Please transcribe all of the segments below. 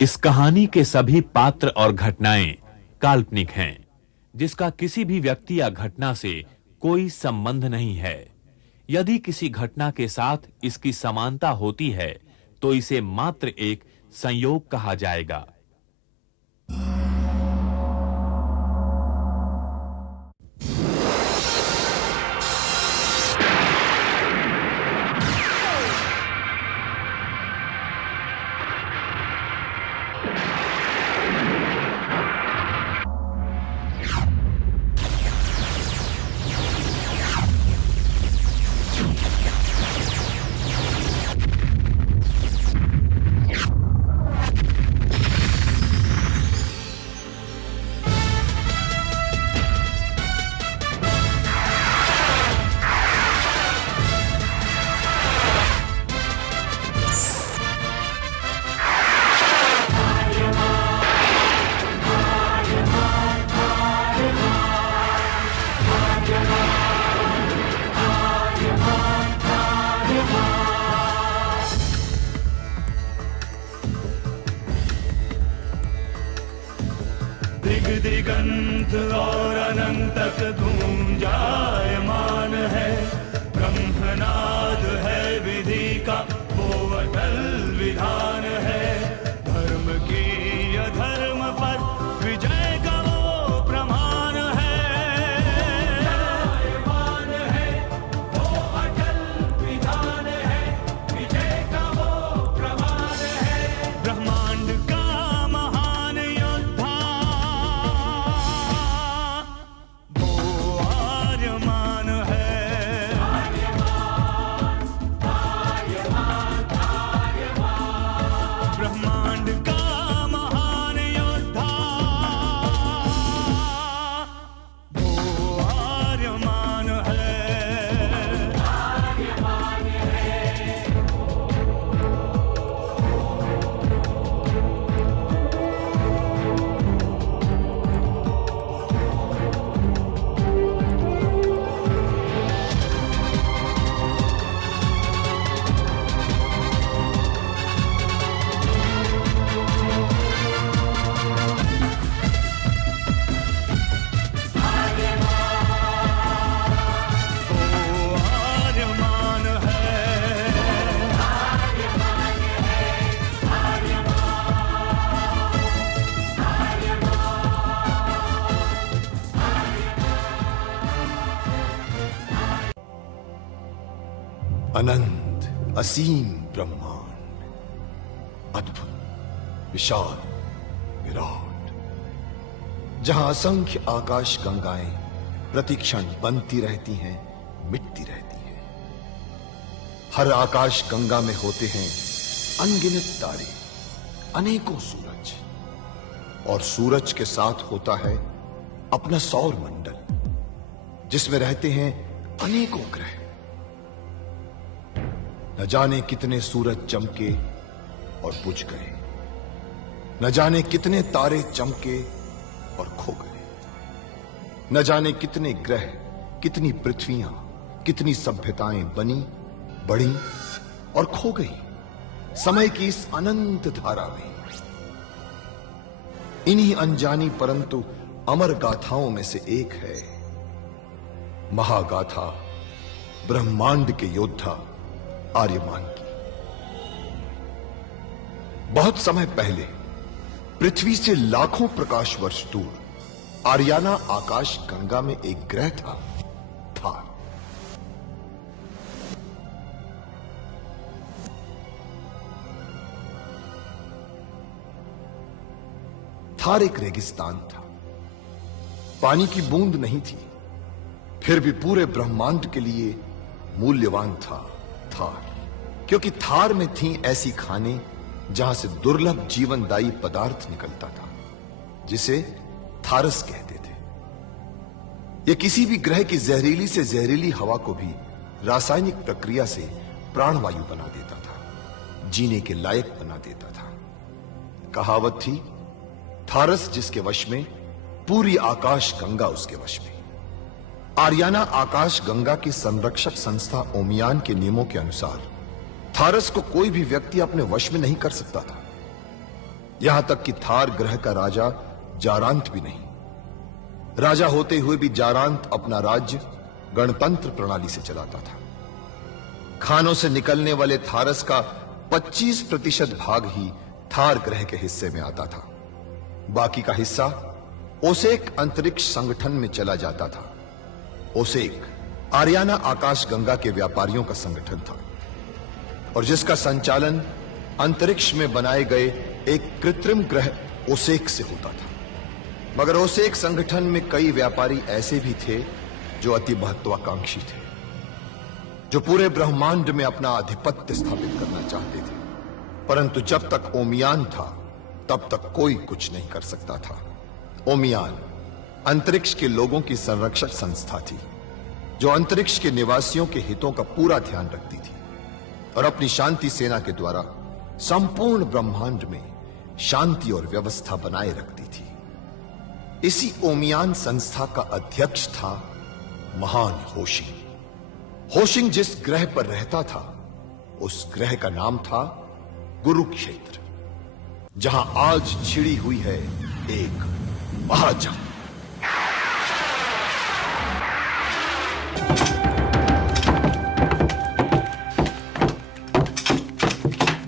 इस कहानी के सभी पात्र और घटनाएं काल्पनिक हैं, जिसका किसी भी व्यक्ति या घटना से कोई संबंध नहीं है। यदि किसी घटना के साथ इसकी समानता होती है, तो इसे मात्र एक संयोग कहा जाएगा। दिगंत और अनंत तक गूंजायमान है। ब्रह्मनाद है विधि का वो अटल विधान है। धर्म की अधर्म पर विजय का वो प्रमाण है। जायमान है वो अटल विधान है। विजय का वो प्रमाण है। ब्रह्मांड का महान योद्धा ब्रह्मांड का महान योद्धा वो आर्यमान है। अनंत असीम ब्रह्मांड, अद्भुत विशाल विराट, जहां असंख्य आकाश गंगाएं प्रतिक्षण बनती रहती हैं, मिटती रहती हैं। हर आकाश गंगा में होते हैं अनगिनत तारे, अनेकों सूरज, और सूरज के साथ होता है अपना सौर मंडल, जिसमें रहते हैं अनेकों ग्रह। न जाने कितने सूरज चमके और बुझ गए, न जाने कितने तारे चमके और खो गए, न जाने कितने ग्रह, कितनी पृथ्वियां, कितनी सभ्यताएं बनी, बढ़ी और खो गई समय की इस अनंत धारा में। इन्हीं अनजानी परंतु अमर गाथाओं में से एक है महागाथा ब्रह्मांड के योद्धा आर्यमान की। बहुत समय पहले पृथ्वी से लाखों प्रकाश वर्ष दूर आर्याना आकाश गंगा में एक ग्रह था, थार। थार एक रेगिस्तान था, पानी की बूंद नहीं थी, फिर भी पूरे ब्रह्मांड के लिए मूल्यवान था थार, क्योंकि थार में थी ऐसी खाने जहां से दुर्लभ जीवनदायी पदार्थ निकलता था, जिसे थारस कहते थे। यह किसी भी ग्रह की जहरीली से जहरीली हवा को भी रासायनिक प्रक्रिया से प्राणवायु बना देता था, जीने के लायक बना देता था। कहावत थी, थारस जिसके वश में, पूरी आकाश गंगा उसके वश में। आर्याना आकाश गंगा की संरक्षक संस्था ओमियान के नियमों के अनुसार थारस को कोई भी व्यक्ति अपने वश में नहीं कर सकता था। यहां तक कि थार ग्रह का राजा जारांत भी नहीं। राजा होते हुए भी जारांत अपना राज्य गणतंत्र प्रणाली से चलाता था। खानों से निकलने वाले थारस का 25% भाग ही थार ग्रह के हिस्से में आता था। बाकी का हिस्सा ओसेक अंतरिक्ष संगठन में चला जाता था। ओसेक आरियाना आकाश गंगा के व्यापारियों का संगठन था और जिसका संचालन अंतरिक्ष में बनाए गए एक कृत्रिम ग्रह ओसेक से होता था। मगर ओसेक संगठन में कई व्यापारी ऐसे भी थे जो अति महत्वाकांक्षी थे, जो पूरे ब्रह्मांड में अपना आधिपत्य स्थापित करना चाहते थे। परंतु जब तक ओमियान था तब तक कोई कुछ नहीं कर सकता था। ओमियान अंतरिक्ष के लोगों की संरक्षक संस्था थी जो अंतरिक्ष के निवासियों के हितों का पूरा ध्यान रखती थी और अपनी शांति सेना के द्वारा संपूर्ण ब्रह्मांड में शांति और व्यवस्था बनाए रखती थी। इसी ओमियान संस्था का अध्यक्ष था महान होशिंग। होशिंग जिस ग्रह पर रहता था उस ग्रह का नाम था कुरुक्षेत्र, जहां आज छिड़ी हुई है एक महाजंग।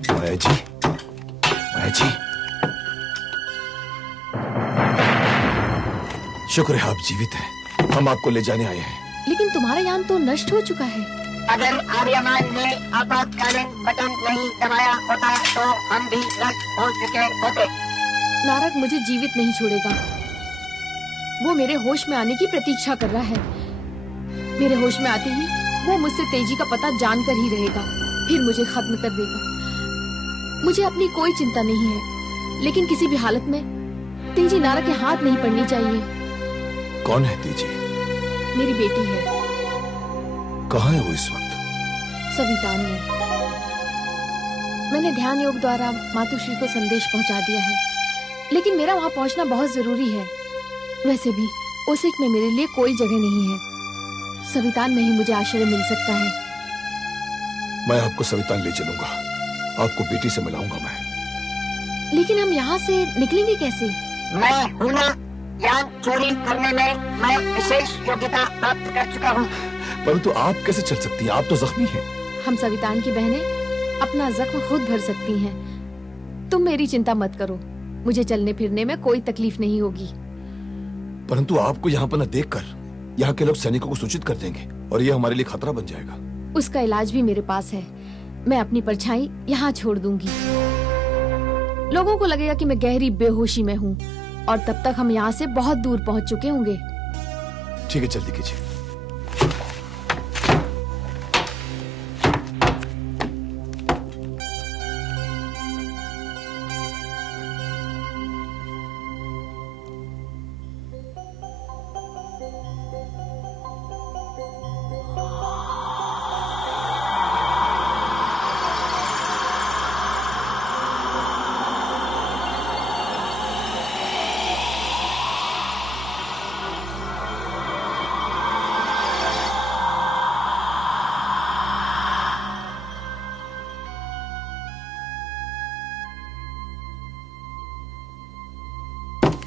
माया जी, शुक्र है आप जीवित हैं। हम आपको ले जाने आए हैं। लेकिन तुम्हारा यान तो नष्ट हो चुका है। अगर आर्यमान ने आपातकालीन बटन नहीं दबाया होता तो हम भी नष्ट हो चुके होते। नारद मुझे जीवित नहीं छोड़ेगा। वो मेरे होश में आने की प्रतीक्षा कर रहा है। मेरे होश में आते ही वो मुझसे तेजी का पता जानकर ही रहेगा, फिर मुझे खत्म कर देगा। मुझे अपनी कोई चिंता नहीं है, लेकिन किसी भी हालत में तेजी नारद के हाथ नहीं पड़नी चाहिए। कौन है तेजी? मेरी बेटी है। कहाँ है वो इस वक्त? सवितान में। मैंने ध्यान योग द्वारा मातुश्री को संदेश पहुंचा दिया है, लेकिन मेरा वहां पहुंचना बहुत जरूरी है। वैसे भी ओसेक में मेरे लिए कोई जगह नहीं है। सवितान में ही मुझे आश्रय मिल सकता है। मैं आपको सवितान ले चलूंगा, आपको बेटी से मिलाऊंगा मैं। लेकिन हम यहाँ से निकलेंगे कैसे? मैं हूं ना, यान चोरी करने में मैं विशेष योग्यता प्राप्त कर चुका हूँ। परंतु आप कैसे चल सकती हैं? आप तो जख्मी हैं। हम सवितान की बहनें अपना जख्म खुद भर सकती हैं। तुम मेरी चिंता मत करो, मुझे चलने फिरने में कोई तकलीफ नहीं होगी। परंतु आपको यहाँ पर न देखकर यहाँ के लोग सैनिकों को सूचित कर देंगे और ये हमारे लिए खतरा बन जाएगा। उसका इलाज भी मेरे पास है। मैं अपनी परछाई यहाँ छोड़ दूंगी। लोगों को लगेगा कि मैं गहरी बेहोशी में हूँ और तब तक हम यहाँ से बहुत दूर पहुँच चुके होंगे। ठीक है, जल्दी कीजिए।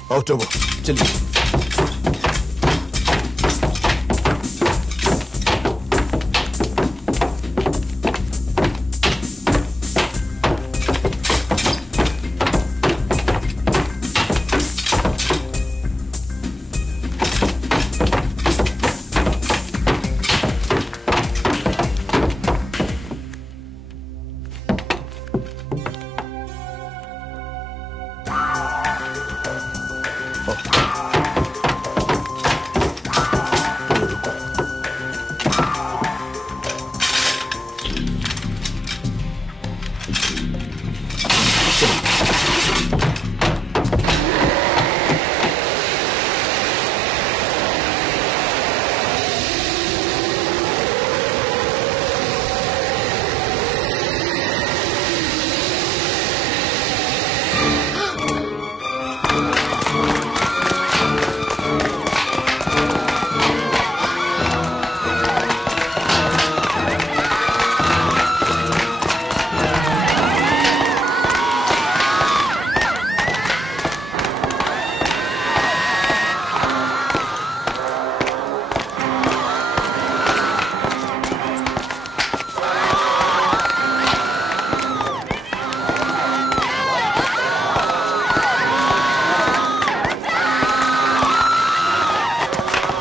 ऑटो चलिए।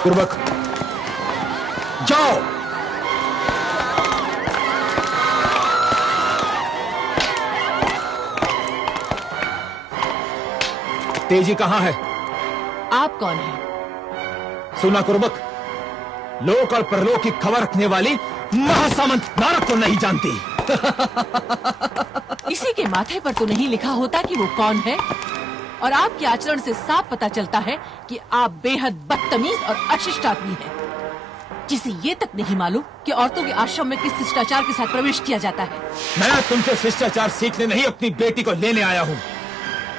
पूर्वक जाओ। तेजी कहां है? आप कौन हैं? सुना कुर्बक, लोक और परलोक की खबर रखने वाली महासामंत नारद को नहीं जानती। इसी के माथे पर तो नहीं लिखा होता कि वो कौन है। और आपके आचरण से साफ पता चलता है कि आप बेहद बदतमीज और अशिष्ट आदमी हैं, जिसे ये तक नहीं मालूम कि औरतों के आश्रम में किस शिष्टाचार के साथ प्रवेश किया जाता है। मैं तुमसे शिष्टाचार सीखने नहीं, अपनी बेटी को लेने आया हूं।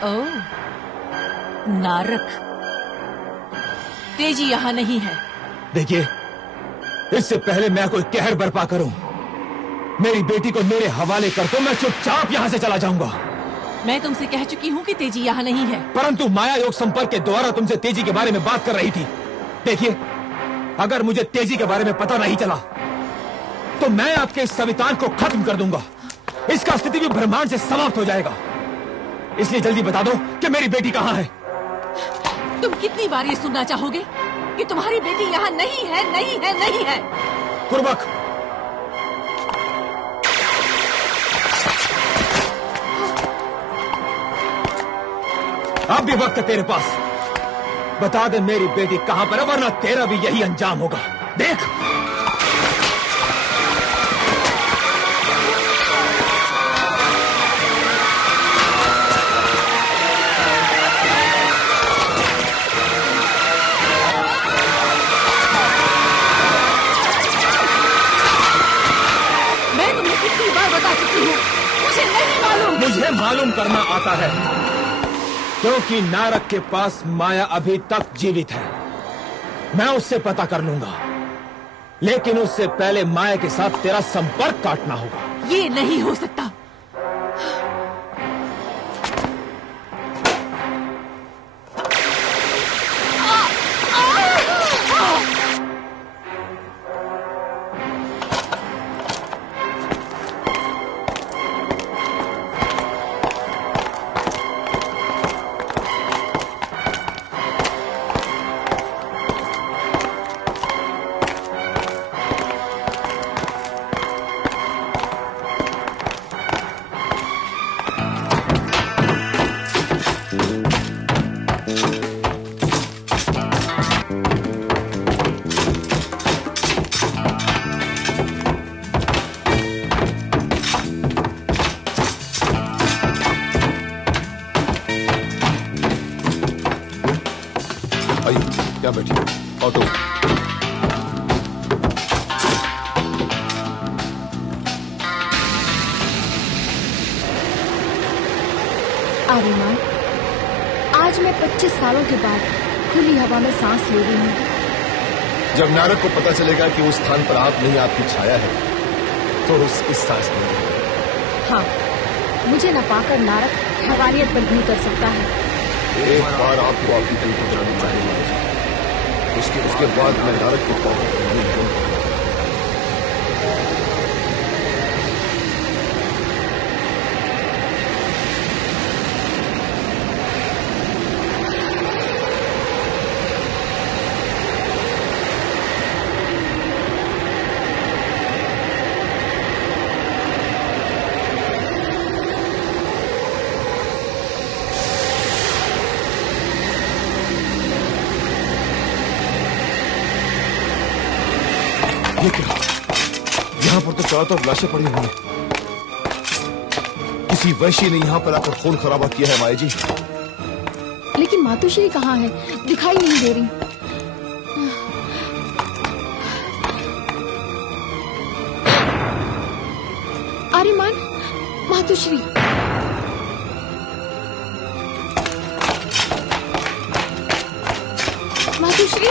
ओह, नारक, तेजी यहाँ नहीं है। देखिए, इससे पहले मैं कोई कहर बर्पा करूं, मेरी बेटी को मेरे हवाले कर दो, मैं चुपचाप यहां से चला जाऊंगा। मैं तुमसे कह चुकी हूँ कि तेजी यहाँ नहीं है। परंतु माया योग संपर्क के द्वारा तुमसे तेजी के बारे में बात कर रही थी। देखिए, अगर मुझे तेजी के बारे में पता नहीं चला तो मैं आपके इस संविधान को खत्म कर दूंगा। इसका स्थिति भी ब्रह्मांड से समाप्त हो जाएगा। इसलिए जल्दी बता दो कि मेरी बेटी कहाँ है। तुम कितनी बार ये सुनना चाहोगे कि तुम्हारी बेटी यहाँ नहीं है, नहीं है, नहीं है। कुर्बक, अब भी वक्त है तेरे पास। बता दे मेरी बेटी कहां पर है, वरना तेरा भी यही अंजाम होगा। देख, मैं तुम्हें कितनी बार बता चुकी हूँ, मुझे नहीं मालूम। मुझे मालूम करना आता है, क्योंकि नारद के पास माया अभी तक जीवित है। मैं उससे पता कर लूंगा, लेकिन उससे पहले माया के साथ तेरा संपर्क काटना होगा। ये नहीं हो सकता। आइए, क्या बैठिए। ऑटो। आर्यमान, आज मैं 25 सालों के बाद खुली हवा में सांस ले रही हूँ। जब नारद को पता चलेगा कि उस स्थान पर आप नहीं, आपकी छाया है, तो उसकी सांस नहीं। हाँ, मुझे न पाकर नारद हैवानियत पर भी कर सकता है। एक बार आपको आपकी दिल को जाना चाहिए, उसके बाद मैं नारद को पाऊंगा। ये क्या? यहाँ पर तो चारों तरफ लाशें पड़ी हुई हैं। किसी वैश्य ने यहाँ पर आकर खून खराबा किया है, माया जी। लेकिन मातुश्री कहाँ है? दिखाई नहीं दे रही। आर्यमान, मातुश्री। मातुश्री,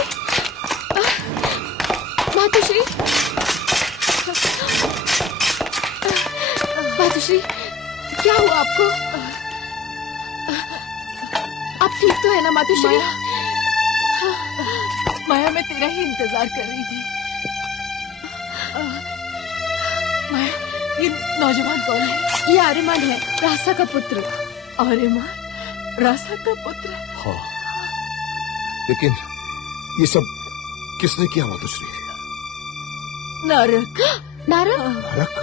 मातुश्री, मातुश्री, क्या हुआ आपको? आप ठीक तो है ना मातुश्री? माया, मैं तेरा ही इंतजार कर रही थी। माया, ये नौजवान कौन है? ये आर्यमान है, रासा का पुत्र। आर्यमान, रासा का पुत्र? हाँ, लेकिन ये सब किसने किया मातोश्री? नारक। नारद? नारक?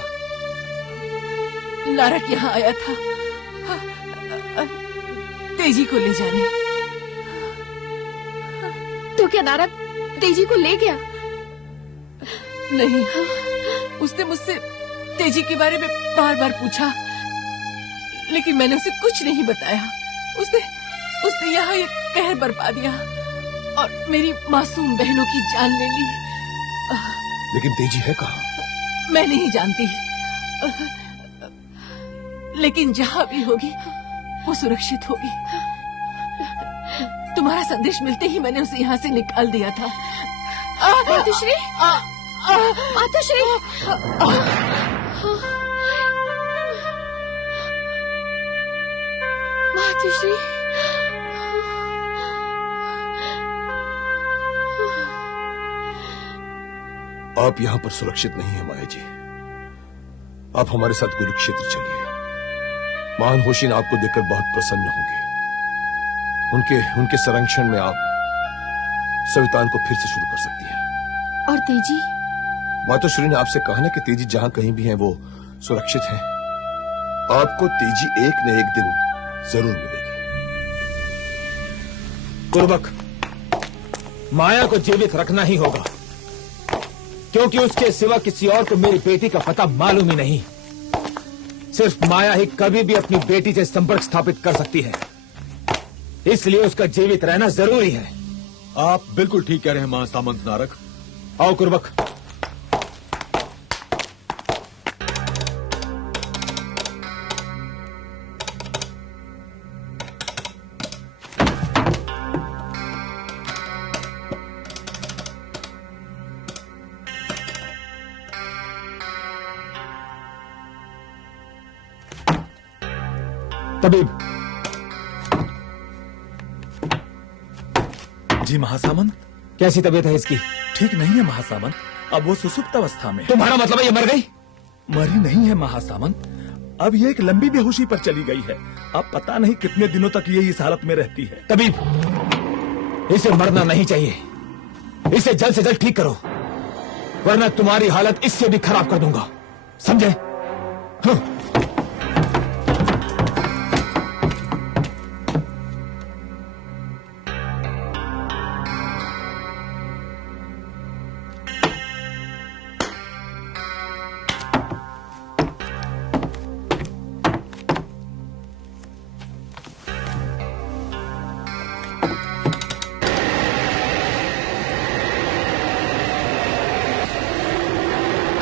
नारक यहाँ आया था तेजी को ले जाने। तो क्या नारद तेजी को ले गया? नहीं, उसने मुझसे तेजी के बारे में बार बार पूछा, लेकिन मैंने उसे कुछ नहीं बताया। उसने यहाँ ये कहर बरपा दिया और मेरी मासूम बहनों की जान ले ली। लेकिन तेजी है कहाँ? मैं नहीं जानती, लेकिन जहाँ भी होगी वो सुरक्षित होगी। तुम्हारा संदेश मिलते ही मैंने उसे यहाँ से निकाल दिया था। मातोश्री, मातोश्री, मातोश्री, आप यहाँ पर सुरक्षित नहीं है माया जी। आप हमारे साथ कुरुक्षेत्र चलिए। महान होशिन आपको देखकर बहुत प्रसन्न होंगे। उनके संरक्षण में आप सवितान को फिर से शुरू कर सकती हैं। और तेजी? मातोश्री ने आपसे कहा ना कि तेजी जहां कहीं भी है वो सुरक्षित है। आपको तेजी एक न एक दिन जरूर मिलेगी। गुरुबक, माया को जीवित रखना ही होगा, क्योंकि उसके सिवा किसी और को मेरी बेटी का पता मालूम ही नहीं। सिर्फ माया ही कभी भी अपनी बेटी से संपर्क स्थापित कर सकती है, इसलिए उसका जीवित रहना जरूरी है। आप बिल्कुल ठीक कह रहे हैं महासामंत नारक। आओ कुर्बक। तबीब। जी महासामंत। कैसी तबीयत है इसकी? ठीक नहीं है महासामंत, अब वो सुसुप्त अवस्था में है। तुम्हारा मतलब है ये मर गई? मरी नहीं है महासामंत, अब ये एक लंबी बेहोशी पर चली गई है। अब पता नहीं कितने दिनों तक ये इस हालत में रहती है। तबीब, इसे मरना नहीं चाहिए। इसे जल्द से जल्द ठीक करो, वरना तुम्हारी हालत इससे भी खराब कर दूंगा, समझे? हाँ।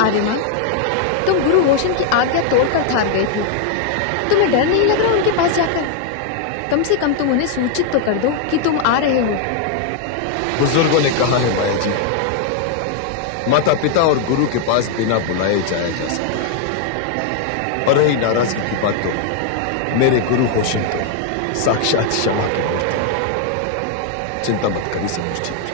आर्यमा, तुम गुरु रोशन की आज्ञा तोड़कर थार गए थे। तुम्हें डर नहीं लग रहा उनके पास जाकर? कम से कम तुम उन्हें सूचित तो कर दो कि तुम आ रहे हो। बुजुर्गों ने कहा है माया जी, माता पिता और गुरु के पास बिना बुलाए जाया जा सकता। और रही नाराजगी की बात, तो मेरे गुरु होशिन तो साक्षात क्षमा की मूर्ति है। चिंता मत करिए, सब कुछ ठीक है।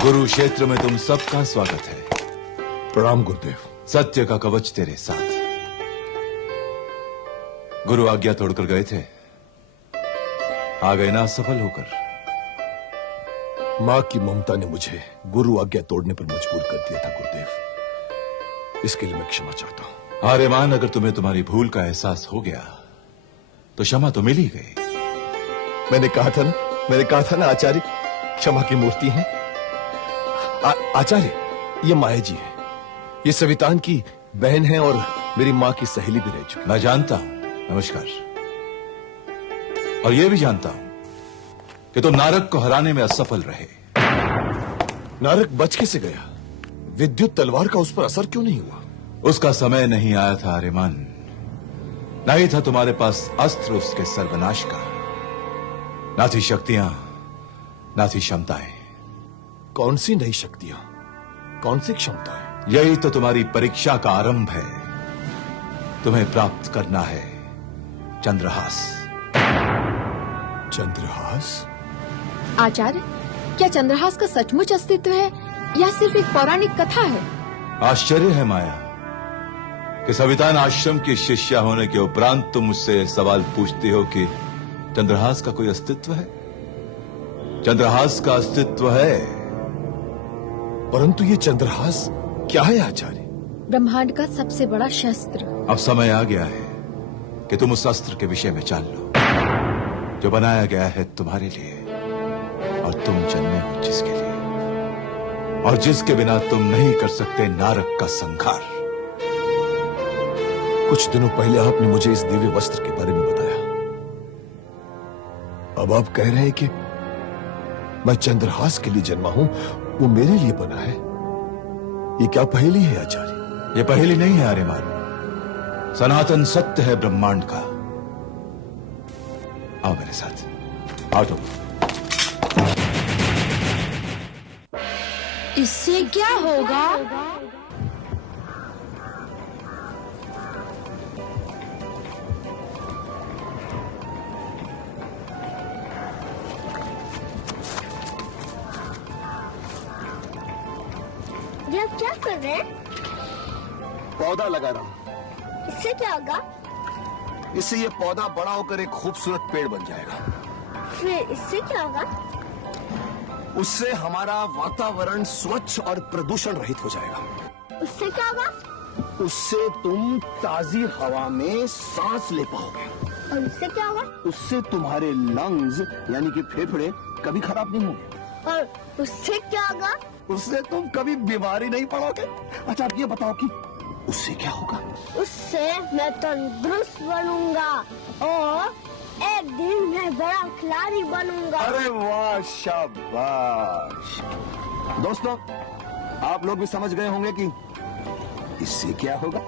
कुरुक्षेत्र में तुम सबका स्वागत है। प्रणाम गुरुदेव। सत्य का कवच तेरे साथ। गुरु आज्ञा तोड़कर गए थे, आ गए ना सफल होकर। मां की ममता ने मुझे गुरु आज्ञा तोड़ने पर मजबूर कर दिया था गुरुदेव, इसके लिए मैं क्षमा चाहता हूं। आर्यमान, अगर तुम्हें तुम्हारी भूल का एहसास हो गया तो क्षमा तो मिल ही गई। मैंने कहा था ना आचार्य क्षमा की मूर्ति है। आचार्य, ये माया जी है, ये सवितान की बहन है और मेरी मां की सहेली भी रह चुकी। मैं जानता हूं। नमस्कार। और यह भी जानता हूं कि तुम नारक को हराने में असफल रहे। नारक बच कैसे गया? विद्युत तलवार का उस पर असर क्यों नहीं हुआ? उसका समय नहीं आया था आर्यमान। नहीं था तुम्हारे पास अस्त्र उसके सर्वनाश का। ना थी शक्तियां, ना थी क्षमताएं। कौन सी नई शक्तियां, कौन सी क्षमताएं? यही तो तुम्हारी परीक्षा का आरंभ है। तुम्हें प्राप्त करना है चंद्रहास। चंद्रहास? आचार्य, क्या चंद्रहास का सचमुच अस्तित्व है या सिर्फ एक पौराणिक कथा है? आश्चर्य है माया कि सवितान आश्रम की शिष्या होने के उपरांत तुम मुझसे सवाल पूछती हो कि चंद्रहास का कोई अस्तित्व है। चंद्रहास का अस्तित्व है, परंतु ये चंद्रहास क्या है आचार्य? ब्रह्मांड का सबसे बड़ा शस्त्र। अब समय आ गया है कि तुम उस अस्त्र के विषय में जान लो जो बनाया गया है तुम्हारे लिए और तुम जन्मे हो जिसके लिए, और जिसके बिना तुम नहीं कर सकते नारक का संहार। कुछ दिनों पहले आपने मुझे इस दिव्य वस्त्र के बारे में बताया। अब आप कह रहे हैं कि मैं चंद्रहास के लिए जन्मा हूं, वो मेरे लिए बना है। ये क्या पहेली है आचार्य? ये पहेली नहीं है आर्यमान, सनातन सत्य है ब्रह्मांड का। आओ मेरे साथ, आओ तुम। इससे क्या होगा? ये आप क्या कर रहे हैं? पौधा लगा रहा हूं। इससे क्या होगा? इससे ये पौधा बड़ा होकर एक खूबसूरत पेड़ बन जाएगा। फिर इससे क्या होगा? उससे हमारा वातावरण स्वच्छ और प्रदूषण रहित हो जाएगा। उससे क्या होगा? उससे तुम ताजी हवा में सांस ले पाओगे। और उससे क्या होगा? उससे तुम्हारे लंग्स यानी कि फेफड़े कभी खराब नहीं होंगे। और उससे क्या होगा? उससे तुम कभी बीमारी नहीं पड़ोगे। अच्छा आप ये बताओ कि उससे क्या होगा? उससे मैं तंदुरुस्त बनूंगा और एक दिन मैं बड़ा खिलाड़ी बनूंगा। अरे वाह, शाबाश। दोस्तों, आप लोग भी समझ गए होंगे कि इससे क्या होगा।